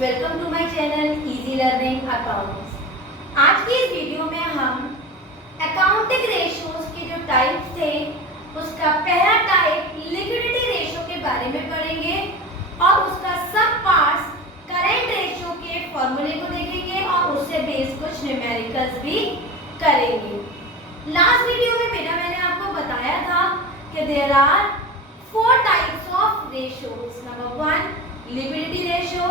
Welcome to my channel easy learning accounts. आज की इस वीडियो में हम अकाउंटिंग रेशियोज के जो टाइप्स थे उसका पहला टाइप लिक्विडिटी रेशियो के बारे में पढ़ेंगे और उसका सब पार्ट्स करेंट रेशियो के फॉर्मूले को देखेंगे और उससे बेस कुछ न्यूमेरिकल्स भी करेंगे। लास्ट वीडियो में बेटा मैंने आपको बताया था कि there are 4 types of ratios. Number 1 liquidity ratio,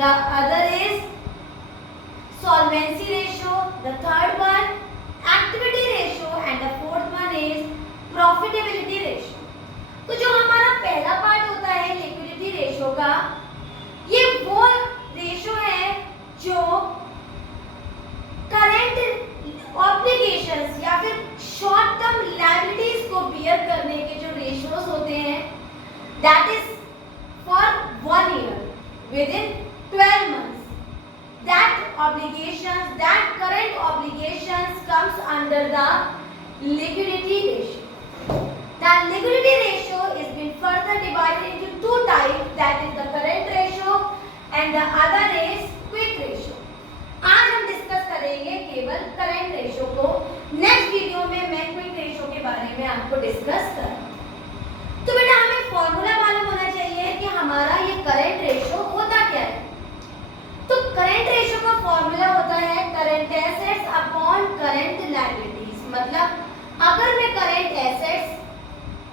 the other is solvency ratio, the third one activity ratio and the fourth one is profitability ratio। तो जो हमारा पहला पार्ट होता है liquidity ratio का, ये वो रेशियो है जो करंट ऑब्लिगेशंस या फिर शॉर्ट टर्म लायबिलिटीज को बियर करने के जो रेशियोज होते हैं, that is for 1 year within 12 months, that current obligations comes under the liquidity ratio. The liquidity ratio is been further divided into 2 types, that is the current ratio and the other is quick ratio. आज हम discuss करेंगे केवल current ratio को। Next video में मैं quick ratio के बारे में आपको डिस्कस करूंगा। तो बेटा हमें फॉर्मूला मालूम होना चाहिए कि हमारा ये करंट रेशियो होता क्या है। तो करंट रेशियो का फॉर्मूला होता है current assets upon current liabilities. मतलब अगर मैं करंट एसेट्स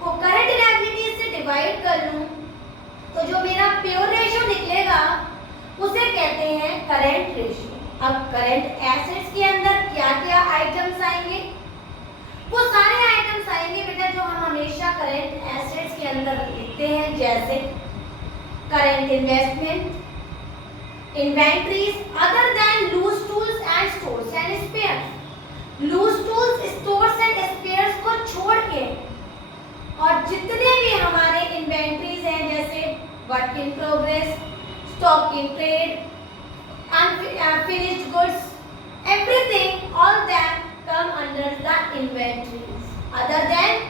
को करंट लायबिलिटीज से डिवाइड कर लूं तो जो मेरा प्योर रेशियो निकलेगा उसे कहते हैं करंट रेशियो। अब करंट एसेट्स के अंदर क्या-क्या आइटम्स आएंगे? वो सारे आइटम्स आएंगे बेटा जो हम हमेशा करंट एसेट्स के अंदर लिखते हैं, जैसे current investment, inventories other than loose tools and stores and spares. Loose tools, stores and spares को छोड़ के और जितने भी हमारे इन्वेंटरीज हैं जैसे work in progress, stock in trade, unfinished goods, everything all that come under the inventories other than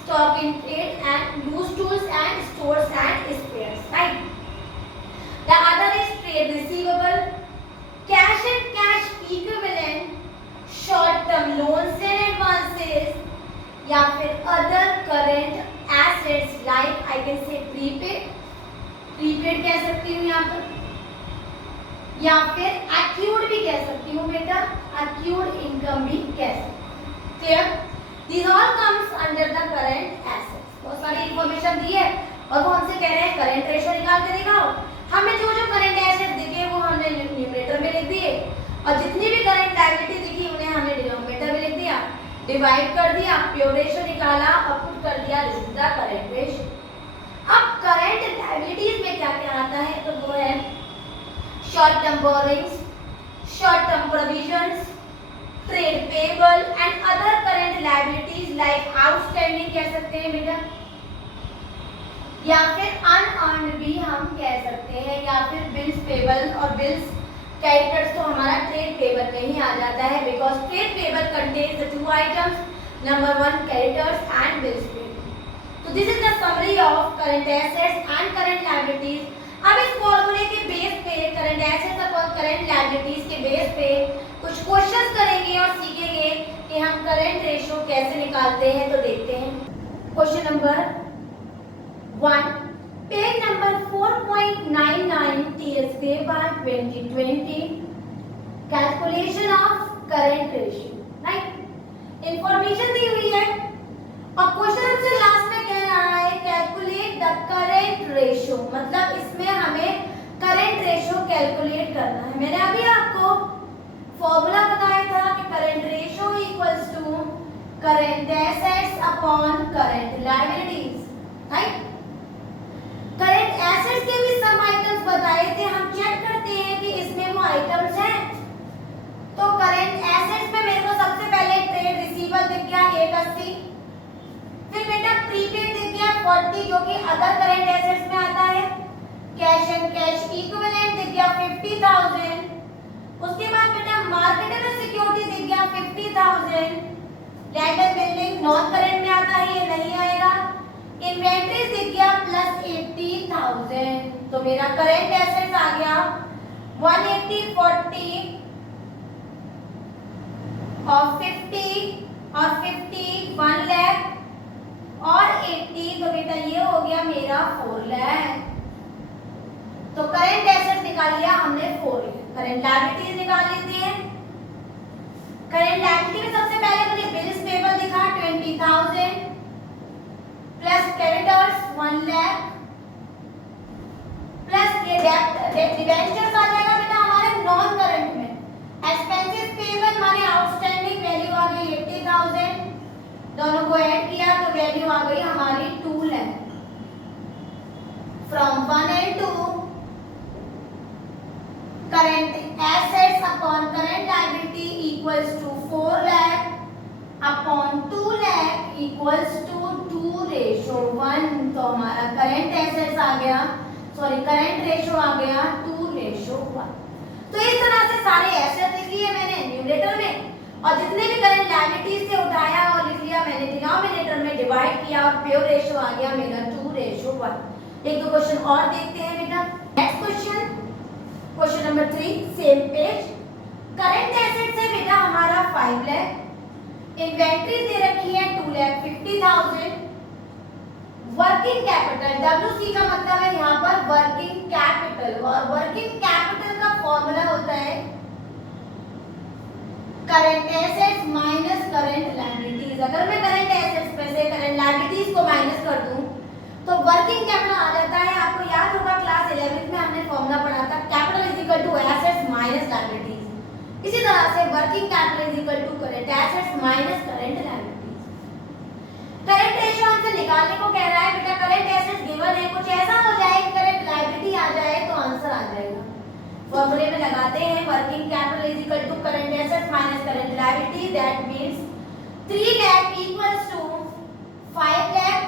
stock in trade and loose tools and stores and spares, right? The other is trade receivable, cash and cash equivalent, short term loans and advances या फिर other current assets like I can say prepaid कह सकती हूँ यहाँ पर, या फिर accrued भी कह सकती हूँ बेटा, एक्यूड इनकम भी कह सकती हूँ। Clear? These all comes under the current assets। बहुत सारी इंफॉर्मेशन दी है और वो हमसे कह रहे हैं करंट रेशियो निकाल के दिखाओ। हमें जो जो करंट एसेट दिखे वो हमने न्यूमरेटर में लिख दिए और जितनी भी करंट लायबिलिटी दिखी उन्हें हमने डिनोमिनेटर में लिख दिया, डिवाइड कर दिया, प्योर रेशियो निकाला और पुट कर दिया this is the current ratio. अब करंट लायबिलिटीज में क्या क्या आता है? तो वो है short-term borrowings, short-term provisions, trade payable and other current liabilities like outstanding कह सकते हैं बेटा, या फिर unearned भी हम कह सकते हैं, या फिर bills payable। और bills कैरेक्टर्स तो हमारा trade payable में ही आ जाता है because trade payable contains the 2 items, number 1 creditors and bills payable। तो this is the summary of current assets and current liabilities। अब इस फॉर्मूले के बेस पे करंट एसेट्स और करंट लायबिलिटीज के बेस पे कुछ क्वेश्चंस करेंगे और सीखेंगे कि हम करंट रेशियो कैसे निकालते हैं। तो देखते हैं question number 1, page number 4.99 TSK बार 2020, calculation of current ratio, right? Information दी हुई है और क्वेश्चन हमसे लास्ट में कह रहा है कैलकुलेट द करंट रेशियो। मतलब इसमें हमें करंट रेशियो कैलकुलेट करना है। मैंने अभी आपको फॉर्मूला बताया था कि current ratio equals to current assets upon current liabilities, right? Current assets के भी सम आइटम्स बताए थे, हम चेक करते हैं कि इसमें वो आइटम्स हैं। तो करंट एसेट्स में मेरे को सबसे पहले ट्रेड रिसीवेबल दिख गया 180, फिर बेटा प्रीपेड दिख गया 40 जो कि अदर करंट एसेट्स में आता है, कैश एंड कैश इक्विवेलेंट दिख गया 50,000, उसके बाद बेटा मार्केटेबल सिक्योरिटी दिख गया 50,000, land and building non current में आता है, ये नहीं आएगा, इन्वेंट्रीज दिख गया प्लस 80,000, तो मेरा करेंट एसेट्स आ गया 180, 40 और 50 1 लाख और 80, तो बेटा ये हो गया मेरा 4 लाख। तो करेंट एसेट निकाल लिया हमने 4 लाख। करेंट लायबिलिटीज निकाल लेते हैं। करेंट लायबिलिटी में सबसे पहले मुझे बिल्स पेबल दिखा 20,000 प्लस क्रेडिटर्स 1 लाख प्लस ये डिबेंचर्स आ जाएगा बेटा हमारे नॉन करंट में। एक्सपेंसेस पेबल माने आउटस्टैंडिंग वैल्यू आ गई 80,000, दोनों को ऐड किया तो वैल्यू आ गई हमारी 2 lakh. From 1 and 2 current assets upon current liability equals to 4 lakh upon 2 lakh equals to 2:1। तो हमारा current assets आ गया, सॉरी current ratio आ गया 2:1। तो इस तरह से सारे एसेट लिख लिए मैंने न्यूमरेटर में और जितने भी करंट लायबिलिटीज से उठाया और लिख लिया मैंने डिनोमिनेटर में डिवाइड किया और प्योर रेशियो आ गया मेरा 2:1। एक दो क्वेश्चन और देखते हैं बेटा। Next question, question number 3, same page. Current asset से बेटा हमारा 5 लाख, इन्वेंट्री दे रखी है 2,50,000, वर्किंग कैपिटल WC का मतलब है यहाँ पर वर्किंग कैपिटल, और वर्किंग कैपिटल का फॉर्मूला होता है current assets minus current liabilities. अगर मैं करंट एसेट्स में से करंट लायबिलिटीज को माइनस कर दूं तो वर्किंग कैपिटल आ जाता है। आपको याद होगा क्लास 11th में हमने फॉर्मूला पढ़ा था capital is equal to assets minus liabilities. इसी तरह से working capital is equal to current assets minus current liabilities. Current ratio हमसे निकालने को कह रहा है बेटा। करंट एसेट्स गिवन है, कुछ ऐसा हो जाए कि करंट लायबिलिटी आ जाए तो आंसर आ जाएगा। फॉर्मूले में लगाते हैं working capital is equal to current assets minus current liability, that means 3 lakh equals to 5 lakh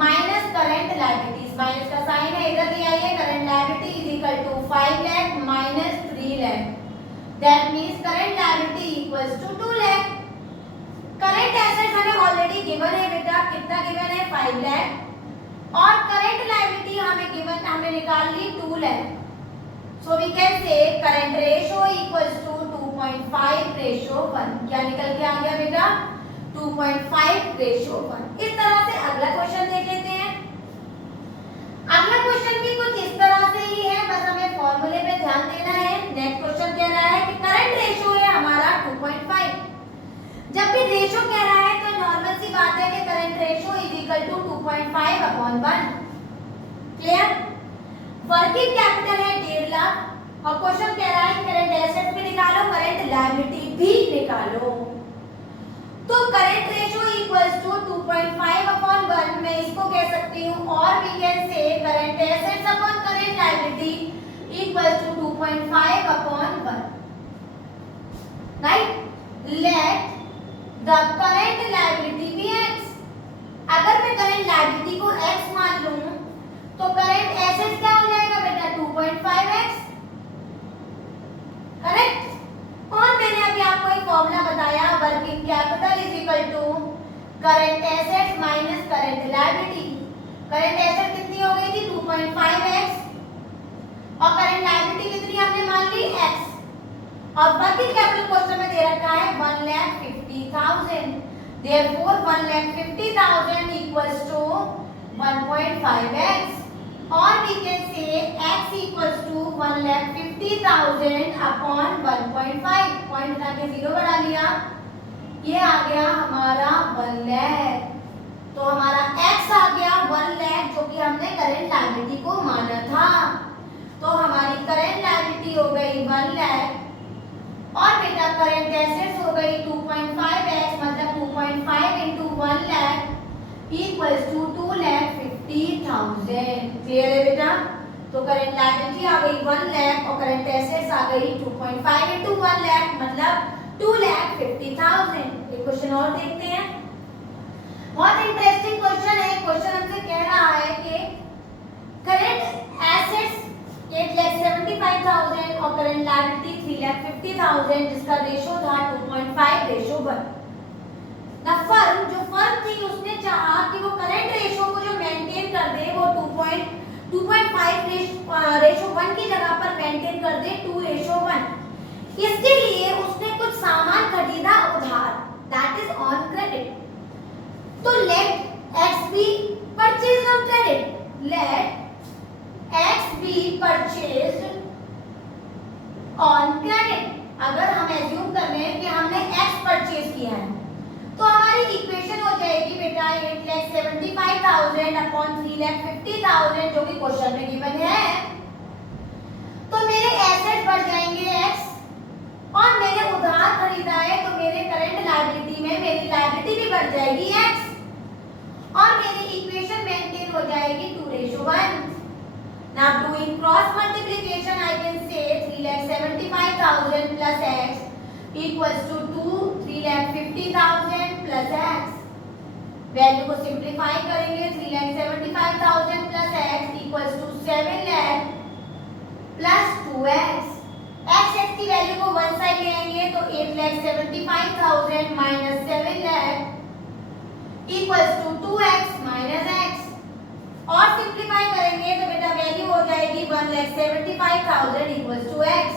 minus current liabilities. Minus का साइन है इधर ले आइए। Current liability is equal to 5 lakh minus 3 lakh, that means current liability equals to 2 lakh. Current assets हमें already given है बेटा, कितना given है 5 लाख और करंट लायबिलिटी हमें गिवन, हमने निकाल ली 2 lakh. So we can say current ratio equals to 2.5:1। क्या निकल के आ गया बेटा 2.5:1। इस तरह से अगला क्वेश्चन देख लेते हैं। अगला क्वेश्चन भी कुछ इस तरह से ही है, बस हमें फॉर्मूले पे ध्यान देना है। नेक्स्ट क्वेश्चन कह रहा है कि करंट रेशियो है हमारा 2.5। जब भी रेशियो कह रहा है तो नॉर्मल सी बात है कि current ratio is equal to 2.5/1। Clear? Working capital है 1.5 लाख और क्वेश्चन कह रहा है करंट एसेट भी निकालो, करंट लायबिलिटी भी निकालो। तो करंट रेशियो इक्वल्स टू 2.5/1। मैं इसको कह सकती हूँ और we can say current assets upon current liability equals to 2.5/1। Right? Let the current liability be x। अगर मैं करंट लायबिलिटी को x मान लूं तो करंट एसेट्स क्या हो जाएगा बेटा 2.5x। करेक्ट? और मैंने अभी आपको एक फॉर्मूला बताया working capital is equal to current assets minus current liability. Current asset कितनी हो गई थी 2.5x और करंट लायबिलिटी कितनी हमने मान ली x। और वर्किंग कैपिटल क्वेश्चन में दे रखा है 1,50,000, देयरफॉर 1,50,000 इक्वल्स टू 1.5x और we can say x equals to 1,50,000 upon 1.5। Point उठा के 0 बढ़ा लिया, ये आ गया हमारा 1 लाख। तो हमारा x आ गया 1 लाख जो कि हमने करंट लायबिलिटी को माना था। तो हमारी करंट लायबिलिटी हो गई 1 लाख और बेटा करंट एसेट्स हो गई 2.5x मतलब 2.5 into 1 lakh equals to 2,50,000। Clear है बेटा? तो करंट लायबिलिटी आ गई 1 लाख और करंट एसेट्स आ गई 2.5 into 1 लाख मतलब 2,50,000। एक क्वेश्चन और देखते हैं। बहुत इंटरेस्टिंग क्वेश्चन है। क्वेश्चन हमसे कह रहा है कि करंट एसेट्स 8,75,000 और करंट लायबिलिटी 3,50,000 जिसका रेशियो था 2.5:1। ना फर्म, जो फर्म थी उसने चाहा कि वो करंट रेशो को जो मेंटेन कर दे वो 2.5 रेशो 1 की जगह पर मेंटेन कर दे 2:1। इसके लिए उसने कुछ सामान खरीदा उधार, दैट इज ऑन क्रेडिट। तो late x be purchased on credit, let x be purchased on credit। अगर हम एज्यूम कर लें कि हमने x परचेज किया है तो हमारी इक्वेशन हो जाएगी बेटा 8,75,000 अपॉन 3,50,000 जो कि क्वेश्चन में गिवन है। तो मेरे एसेट बढ़ जाएंगे x और मैंने उधार खरीदा है तो मेरे करंट लायबिलिटी में मेरी लायबिलिटी भी बढ़ जाएगी x और मेरी इक्वेशन मेंटेन हो जाएगी 2:1। Now doing cross multiplication I can say 3,75,000 plus x equals to 3,50,000 plus x। Value को सिंप्लीफाई करेंगे 3,75,000 plus x equals to 7 lakh plus 2x। x की वैल्यू को वन साइड ले आएंगे तो 8,75,000 minus 7 lakh equals to 2x minus x और simplify करेंगे तो बेटा वैल्यू हो जाएगी 1,75,000 equals to x।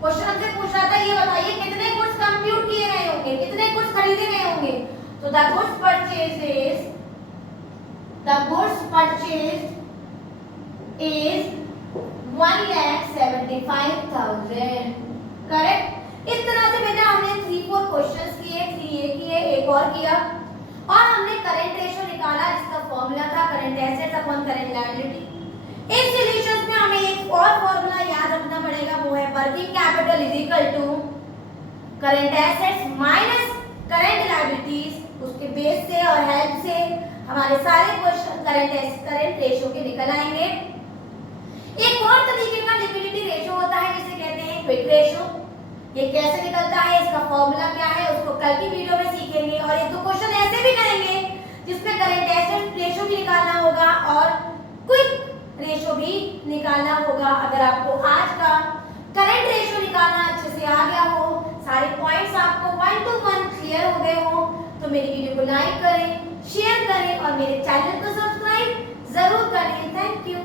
क्वेश्चन हमसे पूछ रहा था ये बताइए कितने गुड्स कंप्यूट किए गए होंगे, कितने गुड्स खरीदे गए होंगे। तो the goods purchased is 1,75,000, correct. इस तरह से बेटा हमने 3-4 क्वेश्चंस किए, 3A किए, एक और किया और हमने करंट रेशो निकाला जिसका फॉर्मूला था current assets upon current liability. इन सॉल्यूशंस में हमें एक और फॉर्मूला याद रखना पड़ेगा, वो है working capital is equal to current assets minus current liabilities. उसके बेस से और हेल्प से हमारे सारे क्वेश्चन करंट रेशो के निकल आएंगे। एक और तरीके का लिक्विडिटी रेशो होता है जिसे कहते हैं क्विक रेशो। ये कैसे निकलता है, इसका फॉर्मूला क्या है, उसको कल की वीडियो में सीखेंगे। और एक दो क्वेश्चन ऐसे भी करेंगे जिसमें करंट एसेट रेशो भी निकालना होगा और क्विक रेशो भी निकालना होगा। अगर आपको आज का करंट रेशो निकालना अच्छे से आ गया हो, सारे पॉइंट्स आपको 1 to 1 क्लियर हो गए हो, तो मेरी वीडियो को लाइक करें, शेयर करें और मेरे चैनल को सब्सक्राइब जरूर करें। Thank you.